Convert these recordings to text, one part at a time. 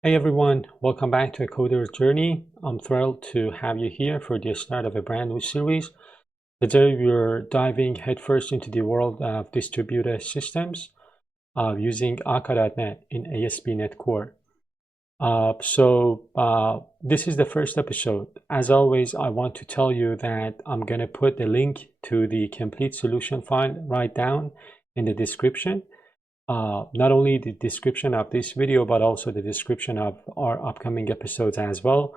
Hey everyone, welcome back to A Coder's Journey. I'm thrilled to have you here for the start of a brand new series. Today we're diving headfirst into the world of distributed systems using Akka.NET in ASP.NET Core. This is the first episode. As always, I want to tell you that I'm going to put the link to the complete solution file right down in the description. Not only the description of this video, but also the description of our upcoming episodes as well.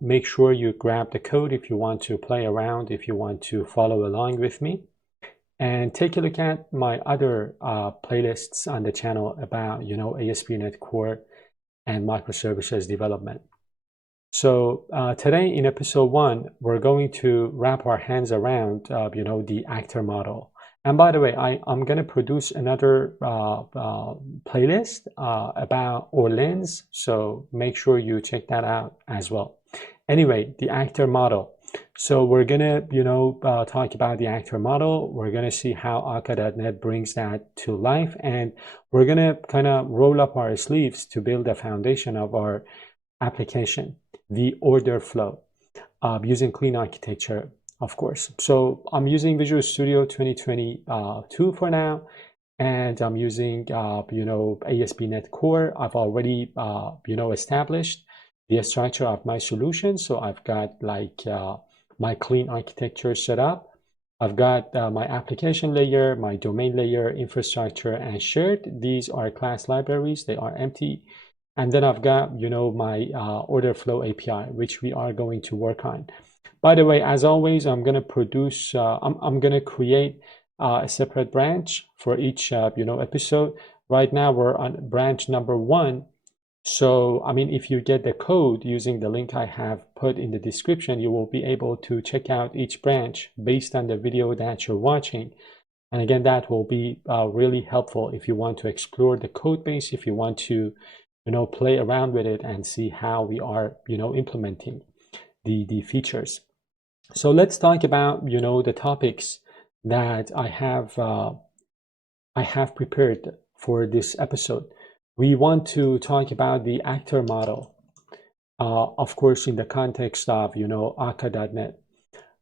Make sure you grab the code if you want to play around, if you want to follow along with me. And take a look at my other playlists on the channel about, ASP.NET Core and microservices development. So today in episode 1, we're going to wrap our hands around, the actor model. And by the way, I'm going to produce another playlist about ORLENS, so make sure you check that out as well. Anyway, the actor model. So we're going to, talk about the actor model. We're going to see how Akka.NET brings that to life, and we're going to kind of roll up our sleeves to build a foundation of our application, the order flow, using clean architecture, of course. So I'm using Visual Studio 2022 for now, and I'm using, ASP.NET Core. I've already, established the structure of my solution. So I've got like my clean architecture set up. I've got my application layer, my domain layer, infrastructure, and shared. These are class libraries. They are empty. And then I've got, my order flow API, which we are going to work on. By the way, as always, I'm going to produce, I'm going to create a separate branch for each, episode. Right now, we're on branch number 1. So, I mean, if you get the code using the link I have put in the description, you will be able to check out each branch based on the video that you're watching. And again, that will be really helpful if you want to explore the code base, if you want to, play around with it and see how we are, implementing the features. So let's talk about, the topics that I have prepared for this episode. We want to talk about the actor model, of course, in the context of, Akka.NET.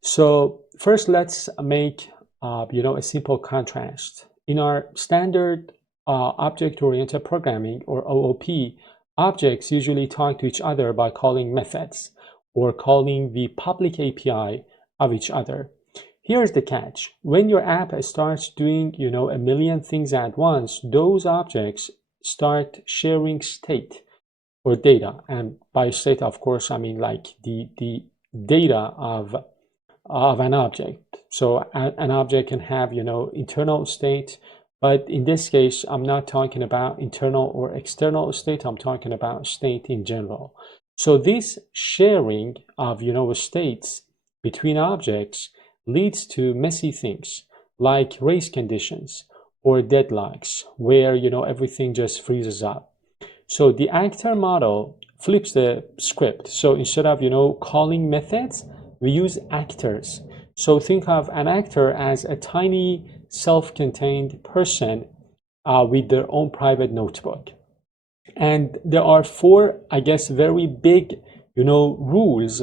So first, let's make, a simple contrast. In our standard object-oriented programming, or OOP, objects usually talk to each other by calling methods or calling the public API of each other. Here's the catch. When your app starts doing, a million things at once, those objects start sharing state or data. And by state, of course, I mean like the data of an object. So an object can have, internal state, but in this case, I'm not talking about internal or external state. I'm talking about state in general. So this sharing of, states between objects leads to messy things like race conditions or deadlocks where, everything just freezes up. So the actor model flips the script. So instead of, calling methods, we use actors. So think of an actor as a tiny self-contained person with their own private notebook. And there are 4, I guess, very big, rules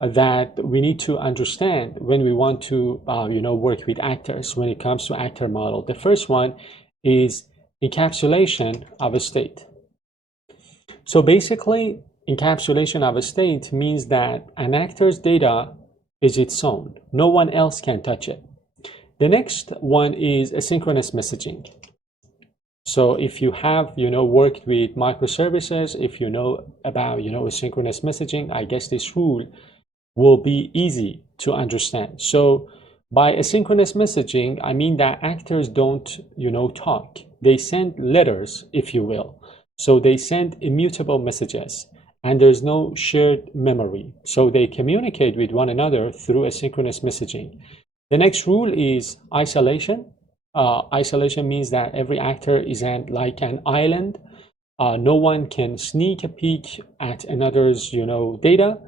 that we need to understand when we want to, work with actors when it comes to actor model. The first one is encapsulation of a state. So basically, encapsulation of a state means that an actor's data is its own. No one else can touch it. The next one is asynchronous messaging. So if you have, worked with microservices, if you know about, asynchronous messaging, I guess this rule will be easy to understand. So by asynchronous messaging, I mean that actors don't, talk. They send letters, if you will. So they send immutable messages, and there's no shared memory. So they communicate with one another through asynchronous messaging. The next rule is isolation. Isolation means that every actor is like an island. No one can sneak a peek at another's, data.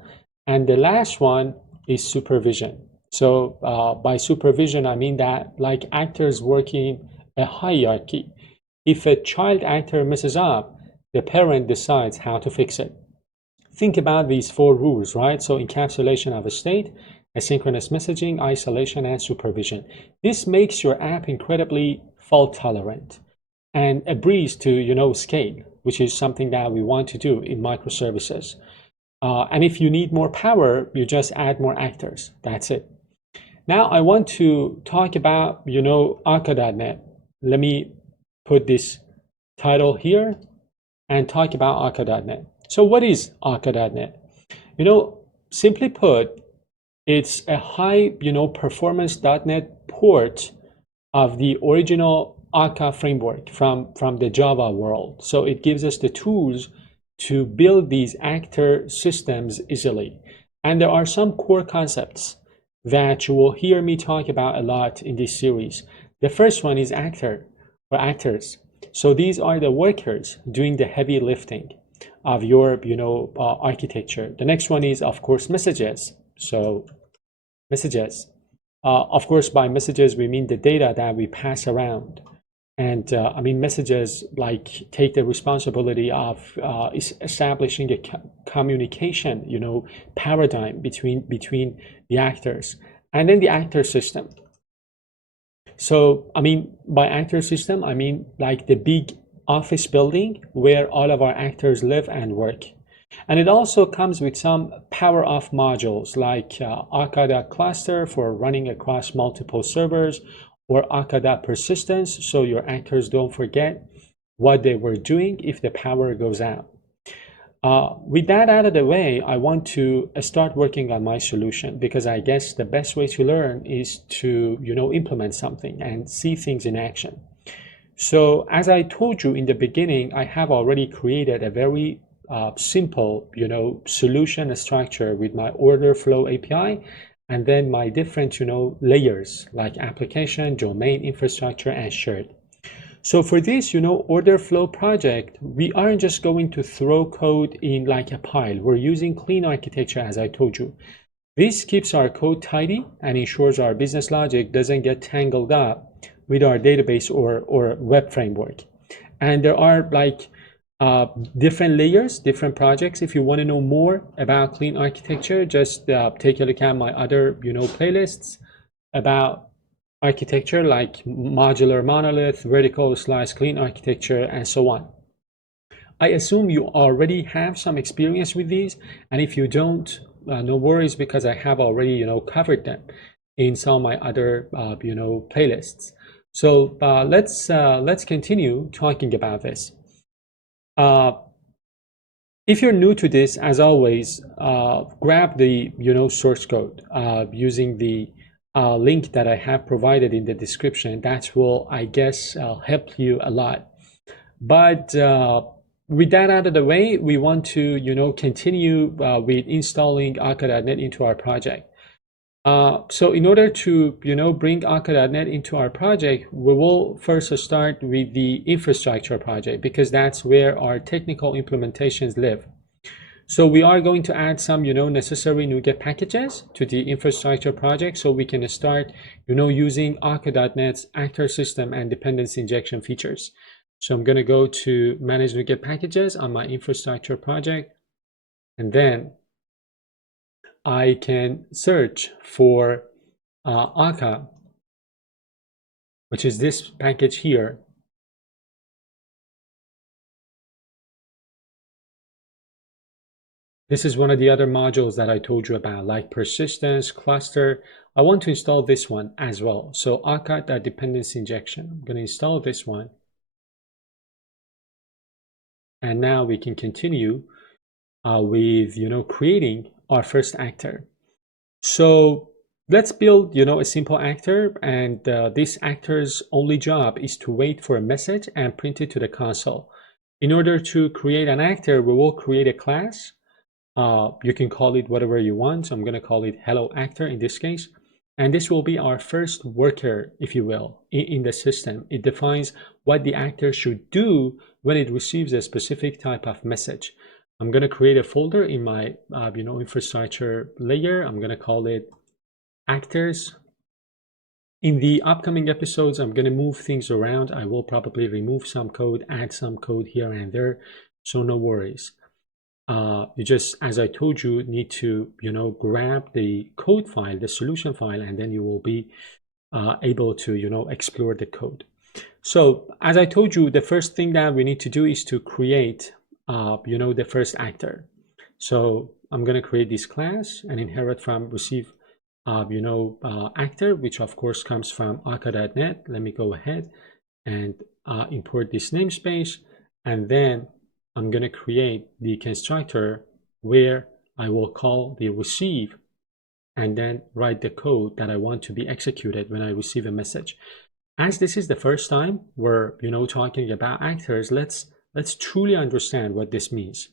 And the last one is supervision. So by supervision, I mean that like actors working a hierarchy. If a child actor messes up, the parent decides how to fix it. Think about these 4 rules, right? So encapsulation of a state, asynchronous messaging, isolation, and supervision. This makes your app incredibly fault tolerant and a breeze to, scale, which is something that we want to do in microservices. And if you need more power, you just add more actors. That's it. Now I want to talk about, Akka.net. Let me put this title here and talk about Akka.net. So what is Akka.net? Simply put, it's a high, performance .NET port of the original Akka framework from the Java world. So it gives us the tools to build these actor systems easily. And there are some core concepts that you will hear me talk about a lot in this series. The first one is actor or actors. So these are the workers doing the heavy lifting of your architecture. The next one is, of course, messages. So messages, of course, by messages we mean the data that we pass around. And I mean, messages like take the responsibility of establishing a communication paradigm between the actors. And then the actor system. So I mean, by actor system I mean like the big office building where all of our actors live and work. And it also comes with some power off modules like Akka.cluster for running across multiple servers, or Akka.persistence so your actors don't forget what they were doing if the power goes out. With that out of the way, I want to start working on my solution, because I guess the best way to learn is to implement something and see things in action. So as I told you in the beginning, I have already created a very simple solution structure with my order flow API, and then my different layers like application, domain, infrastructure, and shared. So for this order flow project, we aren't just going to throw code in like a pile. We're using clean architecture, as I told you. This keeps our code tidy and ensures our business logic doesn't get tangled up with our database or web framework. And there are like different layers, different projects. If you want to know more about clean architecture, just take a look at my other playlists about architecture like modular monolith, vertical slice, clean architecture, and so on. I assume you already have some experience with these, and if you don't, no worries, because I have already covered them in some of my other playlists. So let's continue talking about this. If you're new to this, as always, grab the source code using the link that I have provided in the description. That will, I guess, help you a lot. But with that out of the way, we want to continue with installing Akka.net into our project. So in order to bring Akka.net into our project, we will first start with the infrastructure project, because that's where our technical implementations live. So we are going to add some necessary NuGet packages to the infrastructure project, so we can start using Akka.net's actor system and dependency injection features. So I'm going to go to manage NuGet packages on my infrastructure project, and then I can search for Akka, which is this package here. This is one of the other modules that I told you about, like persistence, cluster. I want to install this one as well. So Akka.dependency injection. I'm going to install this one. And now we can continue with creating our first actor. So let's build a simple actor, and this actor's only job is to wait for a message and print it to the console. In order to create an actor, we will create a class. You can call it whatever you want. So I'm going to call it hello actor in this case, and this will be our first worker, if you will, in the system. It defines what the actor should do when it receives a specific type of message. I'm going to create a folder in my infrastructure layer. I'm going to call it actors. In the upcoming episodes, I'm going to move things around. I will probably remove some code, add some code here and there, so no worries. You just, as I told you, need to, grab the code file, the solution file, and then you will be able to, explore the code. So as I told you, the first thing that we need to do is to create, the first actor. So I'm going to create this class and inherit from receive, actor, which of course comes from akka.net. Let me go ahead and import this namespace, and then I'm going to create the constructor where I will call the receive and then write the code that I want to be executed when I receive a message. As this is the first time we're talking about actors, let's truly understand what this means.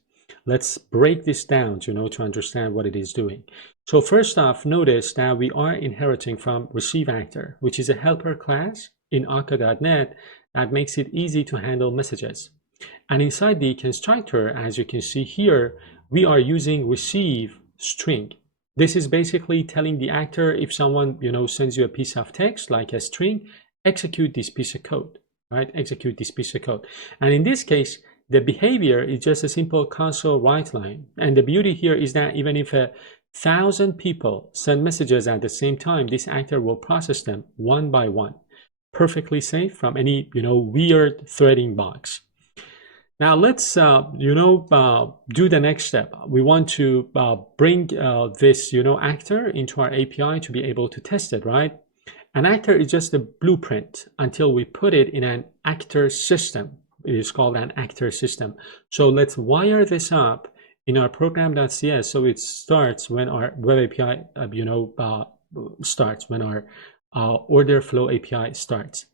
Let's break this down to understand what it is doing. So first off, notice that we are inheriting from receive actor, which is a helper class in akka.net that makes it easy to handle messages. And inside the constructor, as you can see here, we are using receive string. This is basically telling the actor, if someone sends you a piece of text like a string, execute this piece of code, right? Execute this piece of code. And in this case, the behavior is just a simple console write line. And the beauty here is that even if 1,000 people send messages at the same time, this actor will process them one by one, perfectly safe from any weird threading bugs. Now let's do the next step. We want to bring this actor into our API to be able to test it, right? An actor is just a blueprint until we put it in an actor system. It is called an actor system. So let's wire this up in our program.cs so it starts when our web API starts, when our order flow API starts.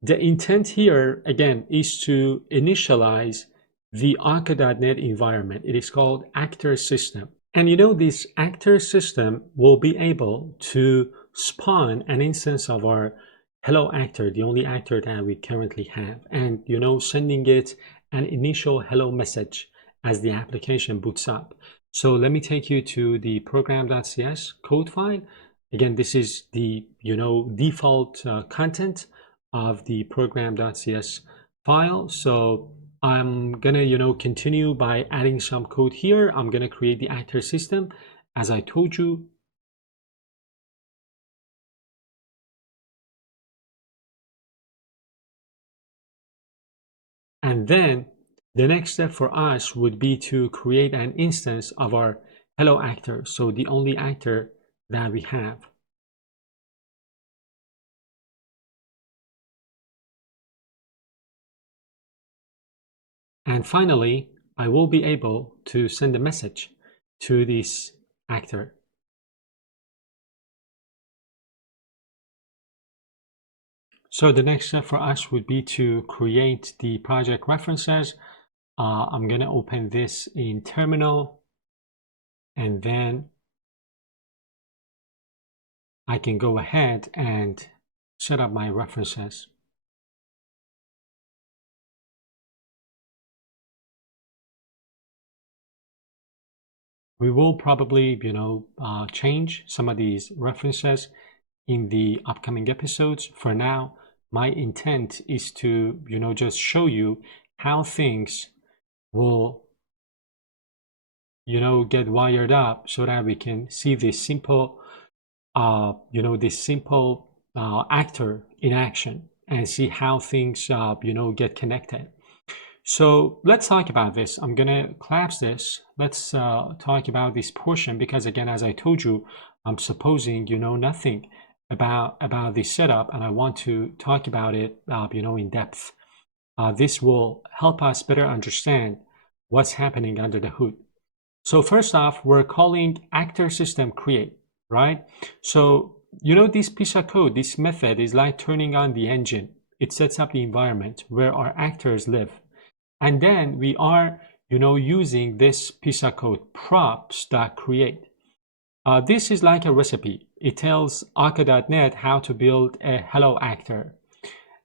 The intent here, again, is to initialize the akka.net environment. It is called actor system. And this actor system will be able to spawn an instance of our hello actor, the only actor that we currently have, and sending it an initial hello message as the application boots up. So let me take you to the program.cs code file. Again, this is the default content of the program.cs file. So I'm gonna continue by adding some code here. I'm gonna create the actor system as I told you. And then the next step for us would be to create an instance of our hello actor, so the only actor that we have. And finally, I will be able to send a message to this actor. So the next step for us would be to create the project references. I'm going to open this in terminal, and then I can go ahead and set up my references. We will probably, change some of these references in the upcoming episodes. For now, my intent is to, just show you how things will, get wired up so that we can see this simple, actor in action and see how things, get connected. So let's talk about this. I'm going to collapse this. Let's talk about this portion because, again, as I told you, I'm supposing you know nothing about this setup, and I want to talk about it, in depth. This will help us better understand what's happening under the hood. So first off, we're calling actor system create, right? So, this piece of code, this method is like turning on the engine. It sets up the environment where our actors live. And then we are, using this piece of code, props.create. This is like a recipe. It tells akka.net how to build a hello actor.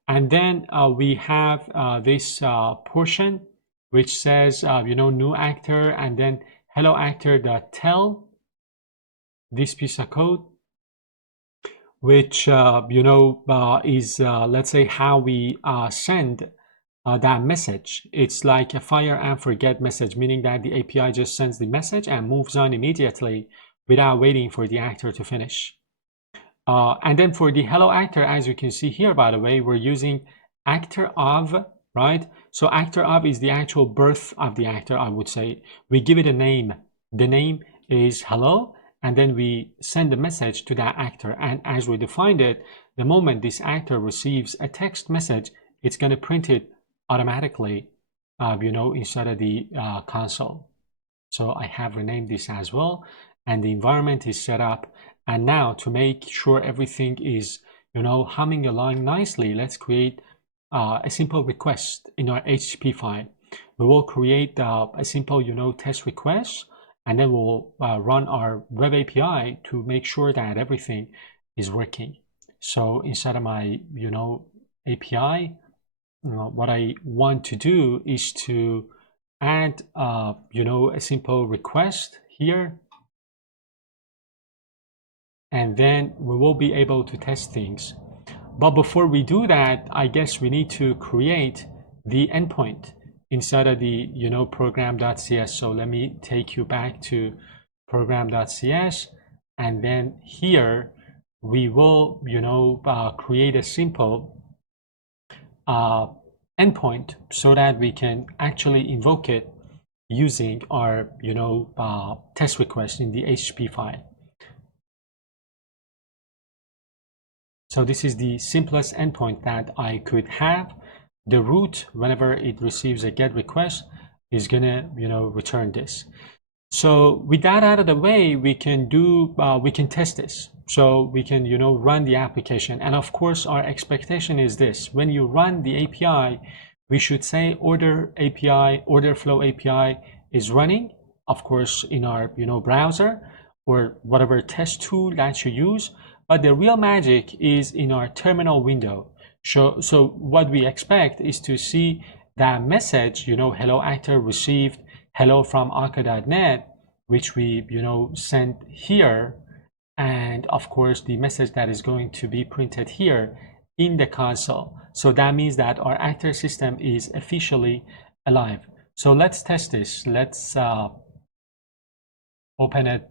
And then we have this portion which says, new actor, and then hello actor.tell, this piece of code, which, is, let's say, how we send that message. It's like a fire and forget message, meaning that the API just sends the message and moves on immediately without waiting for the actor to finish. And then for the hello actor, as you can see here, by the way, we're using actor of, right? So actor of is the actual birth of the actor, I would say. We give it a name. The name is hello, and then we send a message to that actor. And as we defined it, the moment this actor receives a text message, it's going to print it automatically, inside of the console. So I have renamed this as well, and the environment is set up. And now to make sure everything is, humming along nicely, let's create a simple request in our HTTP file. We will create a simple, test request, and then we'll run our web API to make sure that everything is working. So inside of my, API, what I want to do is to add, a simple request here. And then we will be able to test things. But before we do that, I guess we need to create the endpoint inside of the, program.cs. So let me take you back to program.cs. And then here we will, create a simple endpoint so that we can actually invoke it using our, test request in the HTTP file. So this is the simplest endpoint that I could have. The root, whenever it receives a GET request, is gonna, return this. So with that out of the way, we can do, we can test this. So we can, run the application. And of course, our expectation is this: when you run the API, we should say order API, order flow API is running, of course, in our, browser or whatever test tool that you use. But the real magic is in our terminal window. So what we expect is to see that message, hello actor received hello from akka.net, which we, sent here. And of course, the message that is going to be printed here in the console. So that means that our actor system is officially alive. So let's test this. Let's open a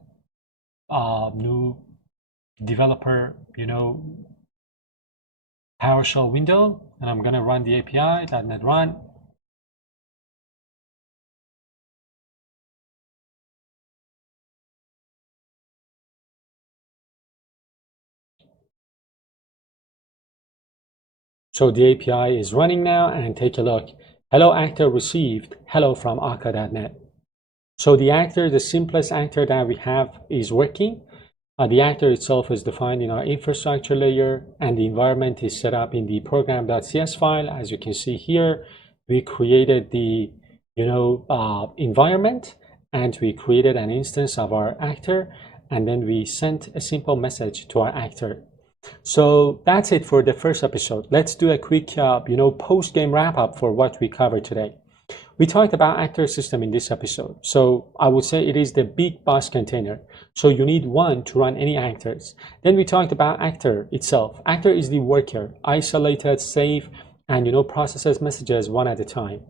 new developer, PowerShell window, and I'm going to run the API.NET run. So the API is running now, and take a look. Hello actor received hello from akka.net. So the actor, the simplest actor that we have, is working. The actor itself is defined in our infrastructure layer, and the environment is set up in the program.cs file. As you can see here, we created the environment, and we created an instance of our actor, and then we sent a simple message to our actor. So that's it for the first episode. Let's do a quick post-game wrap-up for what we covered today. We talked about actor system in this episode. So I would say it is the big boss container. So you need one to run any actors. Then we talked about actor itself. Actor is the worker, isolated, safe, and processes messages one at a time.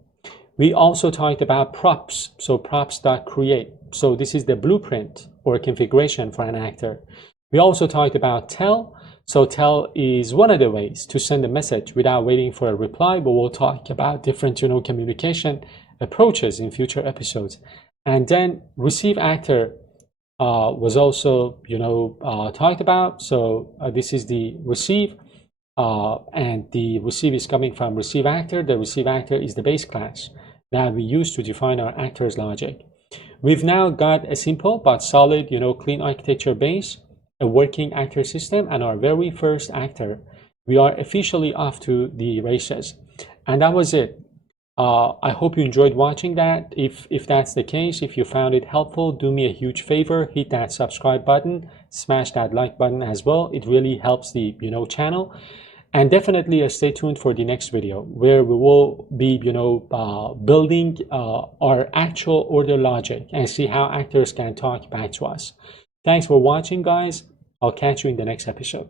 We also talked about props. So props.create. So this is the blueprint or configuration for an actor. We also talked about tell. So tell is one of the ways to send a message without waiting for a reply, but we'll talk about different communication approaches in future episodes. And then receive actor was also talked about. So this is the receive, and the receive is coming from receive actor. The receive actor is the base class that we use to define our actor's logic. We've now got a simple but solid clean architecture base, a working actor system, and our very first actor. We are officially off to the races. And that was it. I hope you enjoyed watching that. If that's the case, if you found it helpful, do me a huge favor, hit that subscribe button, smash that like button as well. It really helps the channel. And definitely stay tuned for the next video, where we will be building our actual order logic and see how actors can talk back to us. Thanks for watching, guys. I'll catch you in the next episode.